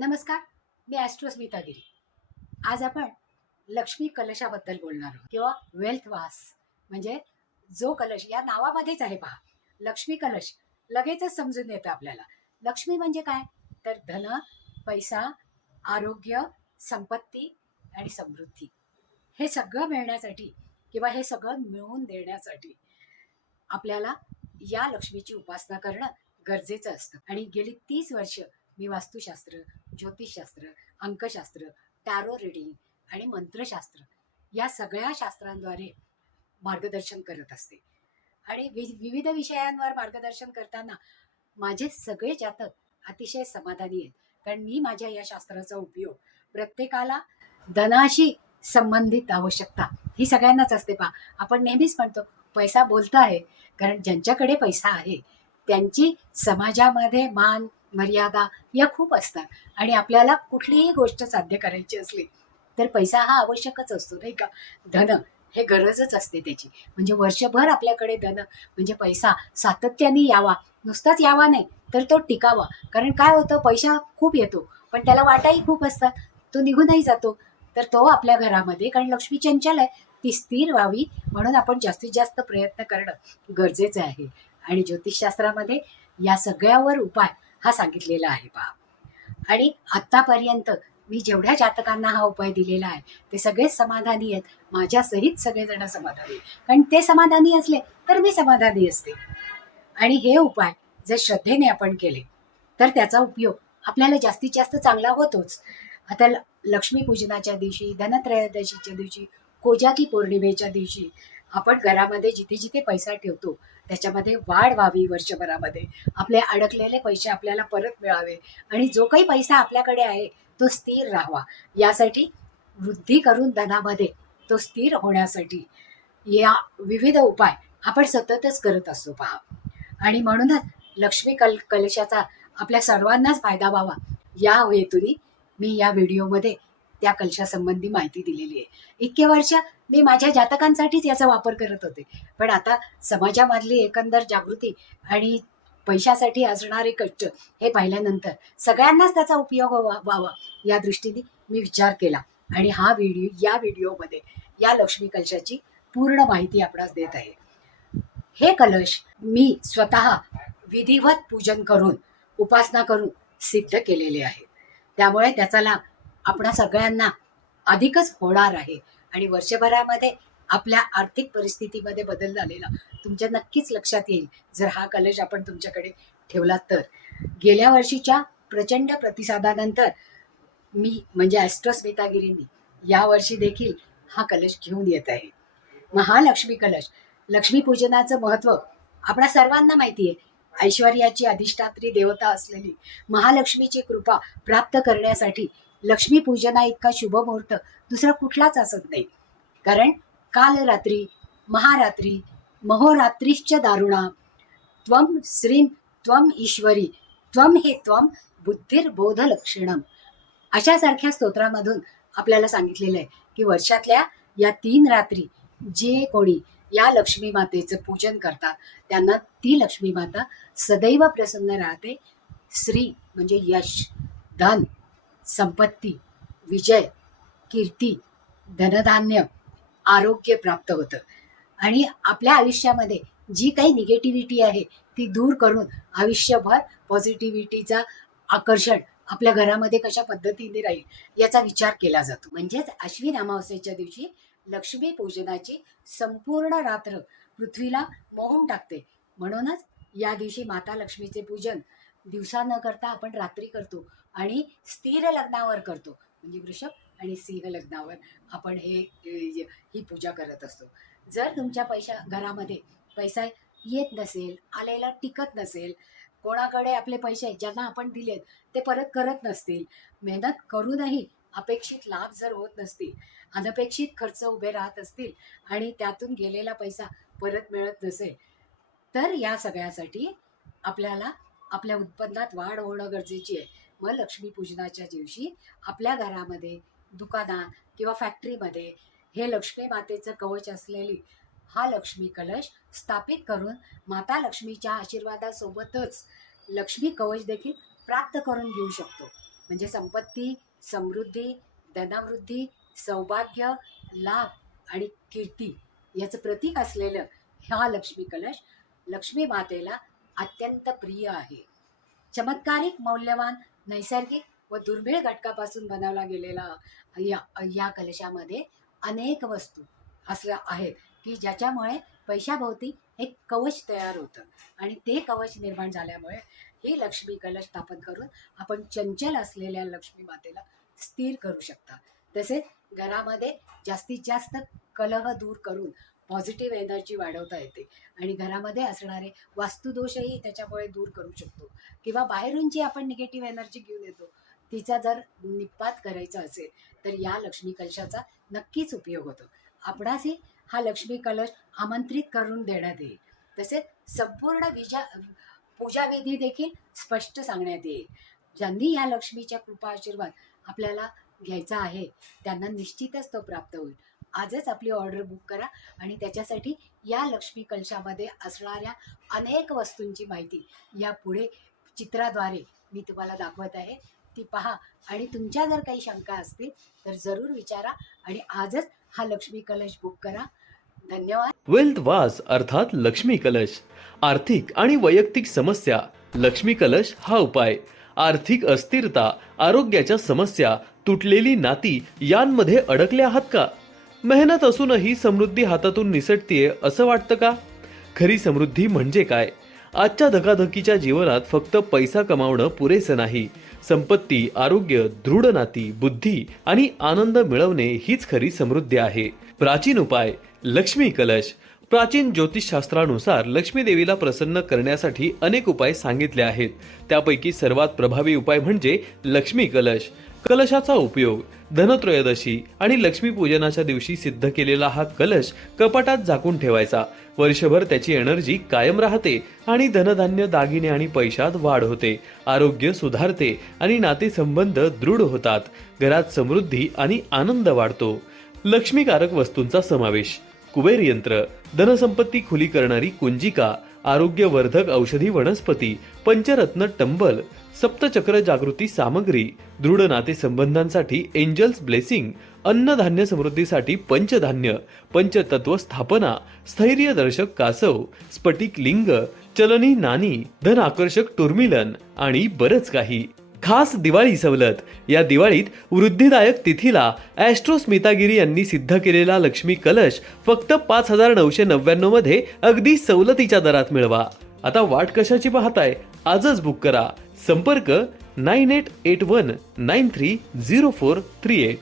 नमस्कार. मी ॲस्ट्रोस्मिता गिरी. आज आपण लक्ष्मी कलशाबद्दल बोलणार आहोत किंवा वेल्थ वास. म्हणजे जो कलश या नावामध्येच आहे पहा. लक्ष्मी कलश लगेचच समजून येतं आपल्याला. लक्ष्मी म्हणजे काय? तर धन, पैसा, आरोग्य, संपत्ती आणि समृद्धी. हे सगळं मिळण्यासाठी किंवा हे सगळं मिळवून देण्यासाठी आपल्याला या लक्ष्मीची उपासना करणं गरजेचं असतं. आणि गेली 30 वर्ष मी वास्तुशास्त्र, ज्योतिषशास्त्र, अंकशास्त्र, टॅरो रीडिंग आणि मंत्रशास्त्र या सगळ्या शास्त्रांद्वारे मार्गदर्शन करत असते. आणि विविध विषयांवर मार्गदर्शन करताना माझे सगळे जातक अतिशय समाधानी आहेत. कारण मी माझ्या या शास्त्राचा उपयोग प्रत्येकाला धनाशी संबंधित आवश्यकता ही सगळ्यांनाच असते पहा. आपण नेहमीच म्हणतो पैसा बोलता आहे. कारण ज्यांच्याकडे पैसा आहे त्यांची समाजामध्ये मान मर्यादा या खूप असतात. आणि आपल्याला कुठलीही गोष्ट साध्य करायची असली तर पैसा हा आवश्यकच असतो, नाही का? धन हे गरजच असते त्याची. म्हणजे वर्षभर आपल्याकडे धन म्हणजे पैसा सातत्याने यावा, नुसताच यावा नाही तर तो टिकावा. कारण काय होतं, पैसा खूप येतो पण त्याला वाटाही खूप असतात, तो निघूनही जातो. तर तो आपल्या घरामध्ये, कारण लक्ष्मी चंचल आहे, ती स्थिर व्हावी म्हणून आपण जास्तीत जास्त प्रयत्न करणं गरजेचं आहे. आणि ज्योतिषशास्त्रामध्ये या सगळ्यावर उपाय हा सांगितलेला आहे पहा. आणि आत्तापर्यंत मी जेवढ्या जातकांना हा उपाय दिलेला आहे ते सगळेच समाधानी आहेत. माझ्यासहित सगळेजण समाधानी आहेत. कारण ते समाधानी असले तर मी समाधानी असते. आणि हे उपाय जर श्रद्धेने आपण केले तर त्याचा उपयोग आपल्याला जास्तीत जास्त चांगला होतोच. आता लक्ष्मीपूजनाच्या दिवशी, धनत्रयोदशीच्या दिवशी, कोजागी पौर्णिमेच्या दिवशी आपण घरामध्ये जिथे जिथे पैसा ठेवतो त्याच्यामध्ये वाढ व्हावी. वर्षभरामध्ये आपले अडकलेले पैसे आपल्याला परत मिळावे आणि जो काही पैसा आपल्याकडे आहे तो स्थिर राहावा, यासाठी वृद्धी करून धनामध्ये तो स्थिर होण्यासाठी या विविध उपाय आपण सततच करत असतो पहा. आणि म्हणूनच लक्ष्मी कलशाचा आपल्या सर्वांनाच फायदा व्हावा या हेतूने मी या व्हिडिओमध्ये त्या कलशासंबंधी माहिती दिलेली आहे. इतके वर्ष मी माझ्या जातकांसाठीच याचा वापर करत होते. पण आता समाजामधली एकंदर जागृती आणि पैशासाठी असणारे कष्ट हे पाहिल्यानंतर सगळ्यांनाच त्याचा उपयोग व्हावा या दृष्टीने मी विचार केला. आणि या व्हिडिओमध्ये या लक्ष्मी कलशाची पूर्ण माहिती आपणास देत आहे. हे कलश मी स्वतः विधिवत पूजन करून, उपासना करून सिद्ध केलेले आहे. त्यामुळे त्याचा लाभ आपणा सगळ्यांना अधिकच होणार आहे. आणि वर्षभरामध्ये आपल्या आर्थिक परिस्थितीमध्ये बदल झालेला तुमच्या नक्कीच लक्षात येईल जर हा कलश आपण तुमच्याकडे ठेवला तर. गेल्या वर्षीच्या प्रचंड प्रतिसादानंतर मी म्हणजे ॲस्ट्रोस्मिता गिरींनी यावर्षी देखील हा कलश घेऊन येत आहे. महालक्ष्मी कलश. लक्ष्मीपूजनाचं महत्त्व आपणा सर्वांना माहिती आहे. ऐश्वर्याची अधिष्ठात्री देवता असलेली महालक्ष्मीची कृपा प्राप्त करण्यासाठी लक्ष्मीपूजना इतका शुभ मुहूर्त दुसरा कुठलाच असत नाही. कारण काल रात्री, महारात्री, महोरात्रीश्च दारुणा, त्वम श्रीम त्वम ईश्वरी, त्वम हे त्वम बुद्धिर्बोध लक्षणम, अशासारख्या स्तोत्रामधून आपल्याला सांगितलेलं आहे की वर्षातल्या या 3 रात्री जे कोणी या लक्ष्मी मातेचं पूजन करतात त्यांना ती लक्ष्मी माता सदैव प्रसन्न राहते. श्री म्हणजे यश, धन, संपत्ती, विजय, कीर्ती, धनधान्य, आरोग्य प्राप्त होतं. आणि आपल्या आयुष्यामध्ये जी काही निगेटिव्हिटी आहे ती दूर करून आयुष्यभर पॉझिटिव्हिटीचा आकर्षण आपल्या घरामध्ये कशा पद्धतीने राहील याचा विचार केला जातो. म्हणजेच अश्विन अमावस्येच्या दिवशी लक्ष्मी पूजनाची संपूर्ण रात्र पृथ्वीला मोहून टाकते. म्हणूनच या दिवशी माता लक्ष्मीचे पूजन दिवसा न करता आपण रात्री करतो आणि स्थिर लग्नावर करतो. म्हणजे वृषभ आणि सिंह लग्नावर आपण ही पूजा करत असतो. जर तुमच्या घरामध्ये पैसा येत नसेल, आलेला टिकत नसेल, कोणाकडे आपले पैसे ज्यांना आपण दिलेत ते परत करत नसतील, मेहनत करूनही अपेक्षित लाभ जर होत नसतील, अनपेक्षित खर्च उभे राहत असतील आणि त्यातून गेलेला पैसा परत मिळत नसेल, तर या सगळ्यासाठी आपल्याला आपल्या उत्पन्नात वाढ होणं गरजेची आहे. मग लक्ष्मीपूजनाच्या दिवशी आपल्या घरामध्ये, दुकानात किंवा फॅक्टरीमध्ये हे लक्ष्मी मातेचं कवच असलेली हा लक्ष्मी कलश स्थापित करून माता लक्ष्मीच्या आशीर्वादासोबतच लक्ष्मी कवच देखील प्राप्त करून घेऊ शकतो. म्हणजे संपत्ती, समृद्धी, धनवृद्धी, सौभाग्य, लाभ आणि कीर्ती याचं प्रतीक असलेलं हा लक्ष्मी कलश लक्ष्मी मातेला अत्यंत प्रिय आहे. चमत्कारिक, मौल्यवान, नैसर्गिक व दुर्मिळ घटकापासून बनवला गेलेला या कलशामध्ये अनेक वस्तू असल्या आहेत की ज्याच्यामुळे पैशाभोवती एक कवच तयार होतं आणि ते कवच निर्माण झाल्यामुळे ही लक्ष्मी कलश स्थापन करून आपण चंचल असलेल्या लक्ष्मी मातेला स्थिर करू शकता. तसेच घरामध्ये जास्तीत जास्त कलह दूर करून पॉझिटिव्ह एनर्जी वाढवता येते आणि घरामध्ये असणारे वास्तुदोषही त्याच्यामुळे दूर करू शकतो किंवा बाहेरून जी आपण निगेटिव्ह एनर्जी घेऊन येतो तिचा जर निपात करायचा असेल तर या लक्ष्मी कलशाचा नक्कीच उपयोग होतो. आपणासही हा लक्ष्मी कलश आमंत्रित करून देण्यात येईल. तसेच संपूर्ण पूजाविधी देखील स्पष्ट सांगण्यात येईल. ज्यांनी या लक्ष्मीच्या कृपा आशीर्वाद आपल्याला घ्यायचा आहे त्यांना निश्चितच तो प्राप्त होईल. आजच आपली ऑर्डर बुक करा आणि त्याच्यासाठी या लक्ष्मी कलशामध्ये असणाऱ्या अनेक वस्तूंची माहिती या पुढे चित्राद्वारे मी तुम्हाला दाखवत आहे, ती पहा आणि तुमच्या जर काही शंका असतील तर जरूर विचारा आणि आजच हा लक्ष्मी कलश बुक करा. धन्यवाद. वेल्थ वास अर्थात लक्ष्मी कलश. आर्थिक आणि वैयक्तिक समस्या, लक्ष्मी कलश हा उपाय. आर्थिक अस्थिरता, आरोग्याच्या समस्या, तुटलेली नाती यांमध्ये अडकले आहात का? मेहनत असूनही समृद्धी हातातून निसटतीये असं वाटतं का? खरी समृद्धी म्हणजे काय? आजच्या धकाधकीच्या जीवनात फक्त पैसा कमावणं पुरेसं नाही. संपत्ती, आरोग्य, दृढ नाती, बुद्धी आणि आनंद मिळवणे हीच खरी समृद्धी आहे. प्राचीन उपाय लक्ष्मी कलश. प्राचीन ज्योतिषशास्त्रानुसार लक्ष्मी देवीला प्रसन्न करण्यासाठी अनेक उपाय सांगितले आहेत. त्यापैकी सर्वात प्रभावी उपाय म्हणजे लक्ष्मी कलश. कलशाचा उपयोग धनत्रयोदशी आणि लक्ष्मी पूजनाच्या दिवशी सिद्ध केलेला हा कलश कपाटात झाकून ठेवायचा. वर्षभर त्याची एनर्जी कायम राहते आणि धनधान्य, दागिने आणि पैशात वाढ होते. आरोग्य सुधारते आणि नातेसंबंध दृढ होतात. घरात समृद्धी आणि आनंद वाढतो. लक्ष्मीकारक वस्तूंचा समावेश कुबेर यंत्र, धनसंपत्ती खुली करणारी कुंजिका, आरोग्यवर्धक औषधी वनस्पती, पंचरत्न टंबल, सप्तचक्र जागृती सामग्री, दृढ नातेसंबंधांसाठी एंजल्स ब्लेसिंग, अन्नधान्य समृद्धीसाठी पंचधान्य, पंचतत्व स्थापना, स्थैर्यदर्शक कासव, स्फटिक लिंग, चलनी नाणी, धन आकर्षक टुर्मिलन आणि बरंच काही. खास दिवाळी सवलत. या दिवाळीत वृद्धिदायक तिथीला ॲस्ट्रो स्मितागिरी यांनी सिद्ध केलेला लक्ष्मी कलश फक्त 5,999 मध्ये अगदी सवलतीच्या दरात मिळवा. आता वाट कशाची पाहताय? आजच बुक करा. संपर्क 9881930438.